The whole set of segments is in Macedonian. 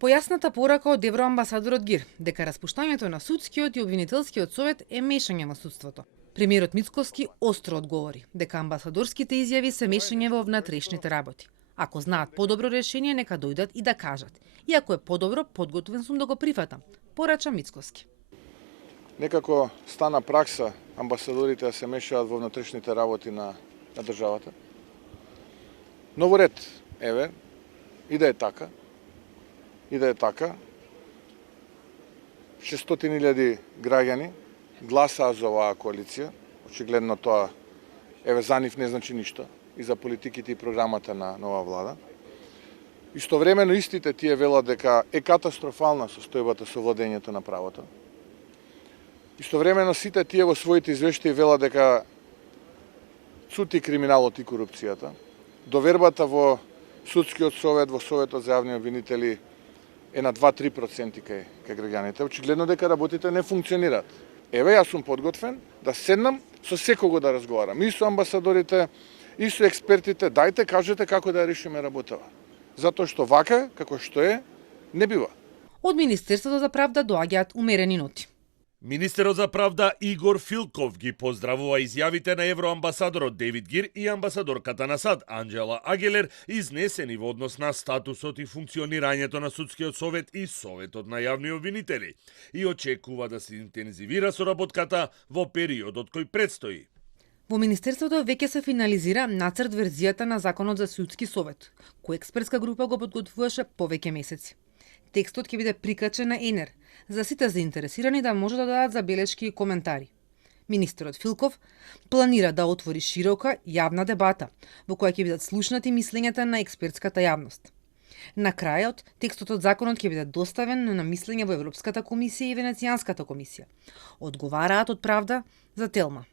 Појасната порака од евроамбасадорот Гир дека распуштањето на судскиот и обвинителскиот совет е мешање во судството. Премиерот Мицкоски остро одговори дека амбасадорските изјави се мешање во внатрешните работи. Ако знаат подобро решение, нека дојдат и да кажат. И ако е подобро, подготвен сум да го прифатам, порача Мицкоски. Некако стана пракса амбасадорите да се мешаат во внатрешните работи на државата. Но во ред, еве, и да е така, 600.000 граѓани гласаа за оваа коалиција. Очигледно тоа, еве, за нив не значи ништо и за политиките и програмата на нова влада. Истовремено истите тие велат дека е катастрофална состојбата со владењето на правото. Истовремено сите тие во своите извештаи велат дека цути криминалот и корупцијата. Довербата во судскиот совет, во советот за јавни обвинители е на 2-3% кај граѓаните. Очигледно дека работите не функционираат. Еве, јас сум подготвен да седнам со секого да разговарам. И со амбасадорите, и со експертите. Дајте, кажете како да ја решиме работава. Затоа што вака, како што е, не бива. Од Министерството за правда доаѓаат умерени ноти. Министерот за правда Игор Филков ги поздравува изјавите на евроамбасадорот Девид Гир и амбасадорката на САД Анџела Агелер, изнесени во однос на статусот и функционирањето на судскиот совет и советот на јавни обвинители, и очекува да се интензивира соработката во периодот кој предстои. Во Министерството веќе се финализира нацрт верзијата на Законот за судски совет, кој експертска група го подготвуваше повеќе месеци. Текстот ќе биде прикачен на ЕНЕР, за сите заинтересирани да може да дадат забелешки и коментари. Министерот Филков планира да отвори широка јавна дебата, во која ќе бидат слушнати мислењата на експертската јавност. На крајот, текстот од законот ќе биде доставен на мислење во Европската комисија и Венецијанската комисија. Одговараат од правда за Телма.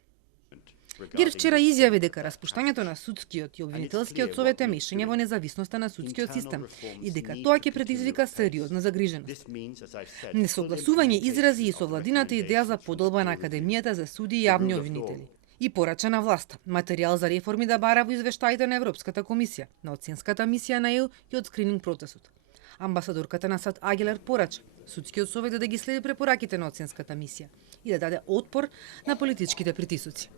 Гир вчера изјави дека распуштањето на судскиот и обвинителскиот совет е мешање во независноста на судскиот систем и дека тоа ќе предизвика сериозна загриженост. Несогласување изрази и со владината идеја за подолба на Академијата за суди и јавни обвинители. И порача на власта материјал за реформи да бара во извештаите на Европската комисија, на оценската мисија на ЕУ и од скрининг процесот. Амбасадорката на САД Агелер порача судскиот совет да ги следи препораките на оценската мисија и да даде отпор на политичките притисоци.